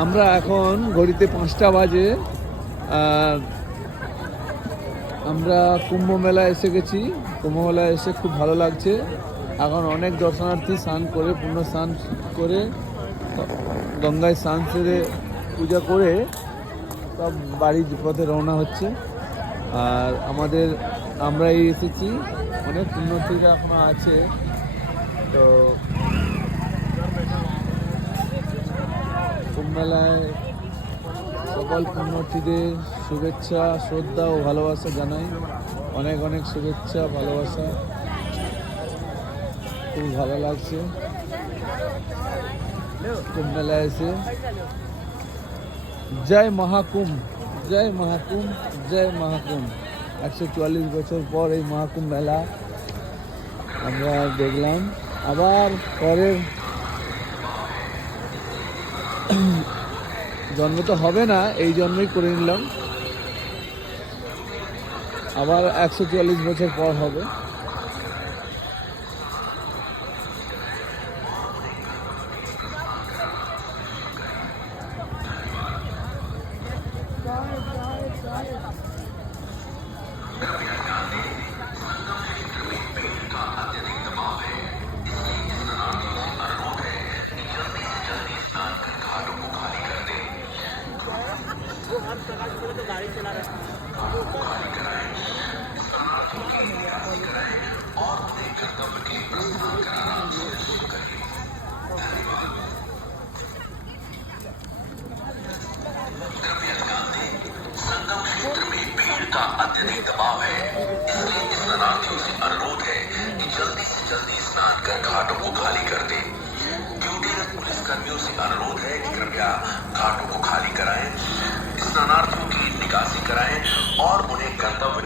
আমরা এখন ঘড়িতে 5টা বাজে। আমরা কুম্ভ মেলা এসে গেছি। কুম্ভ মেলা এসে খুব ভালো লাগছে। এখন অনেক দর্শনার্থী স্নান করে, পূর্ণ স্নান করে, গঙ্গায় স্নান সেরে পূজা করে সব বাড়ির পথে রওনা হচ্ছে। আর আমরাই এসেছি, অনেক পুণ্যার্থীরা এখনো আছে। তো কুম্ভ মেলায় সকল পুণ্যার্থীদের শুভেচ্ছা, শ্রদ্ধা ও ভালোবাসা জানাই। অনেক অনেক শুভেচ্ছা, ভালোবাসা। খুব ভালো লাগছে কুম্ভ মেলায় এসে। জয় মহাকুম্ভ, জয় মহাকুম্ভ, জয় মহাকুম্ভ। 144 বছর পর এই মহাকুম্ভ মেলা আমরা দেখলাম। আবার পরের জন্ম তো হবে না, এই জন্মই করে নিলাম। আবার 144 বছর পর হবে। का अत्यधिक दबाव है, इसलिए स्नानार्थियों से अनुरोध है कि जल्दी से जल्दी स्नान कर घाटों को खाली कर दें। ड्यूटीरत पुलिस कर्मियों से अनुरोध है कि कृपया घाटों को खाली कराएं, स्नानार्थियों की निकासी कराएं और उन्हें गंतव्य